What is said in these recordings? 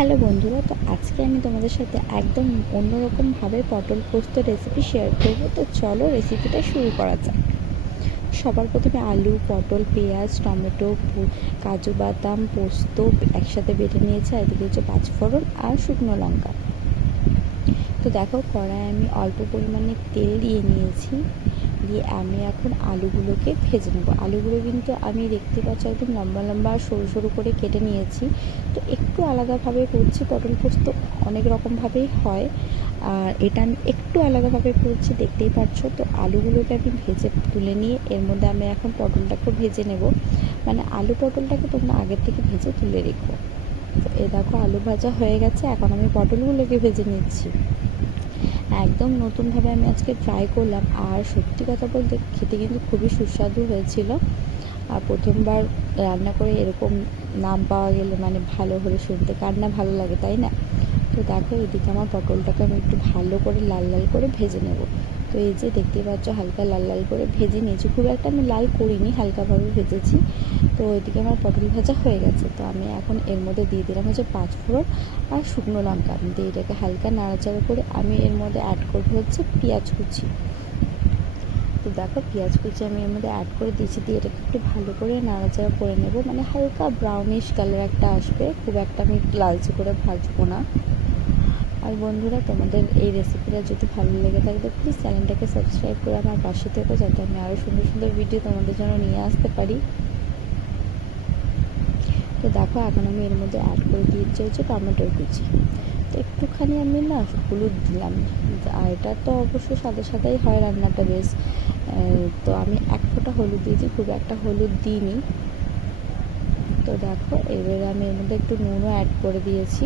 Hello বন্ধুরা, তো আজকে আমি তোমাদের সাথে একদম অন্যরকমভাবে পটল পোস্ত রেসিপি শেয়ার করব। তো চলো রেসিপিটা শুরু করা যাক। সবার প্রথমে আলু, পটল, পেঁয়াজ, টমেটো কাজু বাদাম, পোস্ত একসাথে বেটে নিয়েছি, আর এদিকে হচ্ছে পাঁচফোড়ন আর শুকনো লঙ্কা। তো দেখো কড়াই আমি অল্প পরিমাণে তেল দিয়ে নিয়েছি। দিয়ে আমি এখন আলুগুলোকে ভেজে নেব। আলুগুলো কিন্তু আমি দেখতে পাচ্ছি একদম লম্বা লম্বা সরু সরু করে কেটে নিয়েছি। তো একটু আলাদাভাবে করছি, পটল পোস্ত অনেক রকমভাবেই হয়। আর এটা আমি একটু আলাদাভাবে করছি, দেখতেই পাচ্ছ। তো আলুগুলোকে আমি ভেজে তুলে নিয়ে এর মধ্যে আমি এখন পটলটাকেও ভেজে নেব। মানে আলু পটলটাকে তোমরা আগের থেকে ভেজে তুলে রেখো। তো এ দেখো আলু ভাজা হয়ে গেছে, এখন আমি পটলগুলোকে ভেজে নিচ্ছি। একদম নতুনভাবে আমি আজকে ট্রাই করলাম। আর সত্যি কথা বলতে খেতে কিন্তু খুবই সুস্বাদু হয়েছিল। আর প্রথমবার রান্না করে এরকম নাম পাওয়া গেলে মানে ভালো হলে শুনতে কার না ভালো লাগে, তাই না? তো দেখো, এদিকে আমার পটলটাকে আমি একটু ভালো করে লাল লাল করে ভেজে নেব। তো এই যে দেখতেই পাচ্ছ, হালকা লাল লাল করে ভেজে নিয়েছি। খুব একটা আমি লাল করিনি, হালকাভাবে ভেজেছি। তো এদিকে আমার পটল ভাজা হয়ে গেছে। তো আমি এখন এর মধ্যে দিয়ে দিলাম হচ্ছে পাঁচ ফোড়ন আর শুকনো লঙ্কা। আমি দিয়ে এটাকে হালকা নাড়াচাড়া করে আমি এর মধ্যে অ্যাড করব হচ্ছে পেঁয়াজ কুচি। তো দেখো, পেঁয়াজ কুচি আমি এর মধ্যে অ্যাড করে দিয়েছি। দিয়ে এটাকে একটু ভালো করে নাড়াচাড়া করে নেব। মানে হালকা ব্রাউনিশ কালার একটা আসবে। খুব একটা আমি লালচে করে ভাজবো না। আর বন্ধুরা, তোমাদের এই রেসিপিটা যদি ভালো লেগে থাকে, তো প্লিজ চ্যানেলটাকে সাবস্ক্রাইব করে আমার পাশে থেকো, যাতে আমি আরও সুন্দর সুন্দর ভিডিও তোমাদের জন্য নিয়ে আসতে পারি। তো দেখো, এখন আমি এর মধ্যে অ্যাড করে দিয়েছি হচ্ছে টমেটোর কুচি। তো একটুখানি আমি না হলুদ দিলাম। আর এটা তো অবশ্যই সাদা সাদাই হয় রান্নাটা বেশ। তো আমি এক ফোঁটা হলুদ দিয়েছি, খুব একটা হলুদ দিইনি। তো দেখো, এবারে আমি এর মধ্যে একটু নুনও অ্যাড করে দিয়েছি।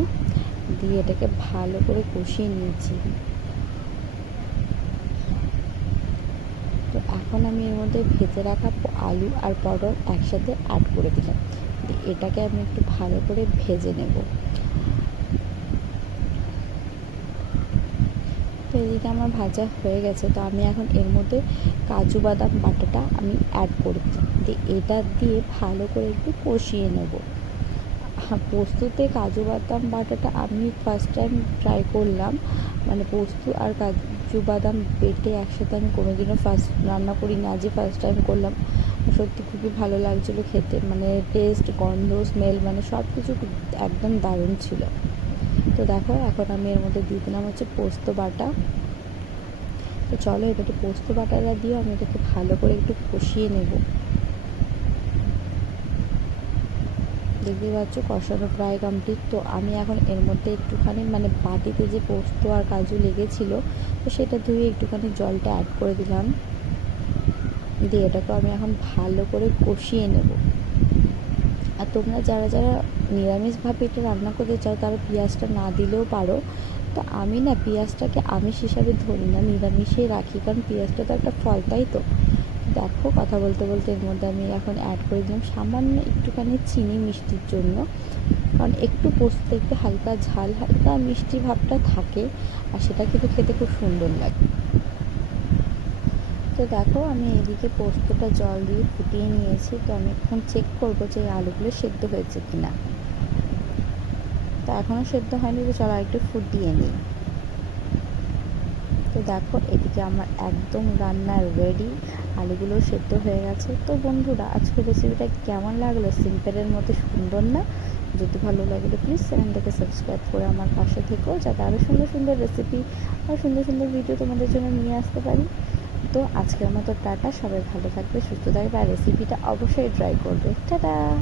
দিয়ে এটাকে ভালো করে কষিয়ে নিয়েছি। তো এখন আমি এর মধ্যে ভেজে রাখা আলু আর পটল একসাথে অ্যাড করে দিলাম। এটাকে আমি একটু ভালো করে ভেজে নেব। তো এদিকে আমার ভাজা হয়ে গেছে। তো আমি এখন এর মধ্যে কাজু বাদাম বাটাটা আমি অ্যাড করে দিলাম। এটা দিয়ে ভালো করে একটু কষিয়ে নেব। পোস্ততে কাজু বাদাম বাটাটা আমি ফার্স্ট টাইম ট্রাই করলাম। মানে পোস্ত আর কাজু বাদাম বেটে একসাথে আমি কোনোদিনও ফার্স্ট রান্না করি না আজই ফার্স্ট টাইম করলাম। সত্যি খুবই ভালো লাগছিল খেতে মানে টেস্ট গন্ধ স্মেল মানে সব কিছু একদম দারুণ ছিল। তো দেখো, এখন আমি এর মধ্যে দিয়ে দিলাম হচ্ছে পোস্ত বাটা। তো চলো এবারে পোস্ত বাটাটা দিয়ে আমি এটাকে ভালো করে একটু কষিয়ে নেব। দেখতে পাচ্ছ, কষানো প্রায় কমপ্লিট তো আমি এখন এর মধ্যে একটুখানি মানে বাটিতে যে পোস্ত আর কাজু লেগেছিলো, তো সেটা ধুয়ে একটুখানি জলটা অ্যাড করে দিলাম। দিয়ে এটাকে আমি এখন ভালো করে কষিয়ে নেব। আর তোমরা যারা যারা নিরামিষভাবে এটা রান্না করতে চাও, তারা পেঁয়াজটা না দিলেও পারো। তো আমি না, পেঁয়াজটাকে আমিষ হিসাবে ধরি না, নিরামিষেই রাখি, কারণ পেঁয়াজটা তো একটা ফল, তাই তো? দেখো, কথা বলতে বলতে এর মধ্যে আমি এখন অ্যাড করে দিলাম সামান্য একটুখানি চিনি মিষ্টির জন্য। কারণ একটু পোস্ত, একটু হালকা ঝাল, হালকা মিষ্টি ভাবটা থাকে আর সেটা কিন্তু খেতে খুব সুন্দর লাগে। তো দেখো, আমি এদিকে পোস্তটা জল দিয়ে ফুটিয়ে নিয়েছি। তো আমি এখন চেক করব যে আলুগুলো সেদ্ধ হয়েছে কিনা। তা এখনও সেদ্ধ হয়নি, তো চলো একটু ফুটিয়ে নিই। দেখো, এদিকে আমার একদম রান্না রেডি আলুগুলো সেদ্ধ হয়ে গেছে। তো বন্ধুরা আজকের রেসিপিটা কেমন লাগল? সিম্পলের মধ্যে সুন্দর না? যদি ভালো লাগলে প্লিজ চ্যানেলটাকে সাবস্ক্রাইব করে আমার পাশে থেকো, যাতে আরও সুন্দর সুন্দর রেসিপি আর সুন্দর সুন্দর ভিডিও তোমাদের জন্য নিয়ে আসতে পারি। তো আজকের মতো টাটা, সবাই ভালো থাকবে, সুস্থ থাকবে, আর রেসিপিটা অবশ্যই ট্রাই করবে। টাটা!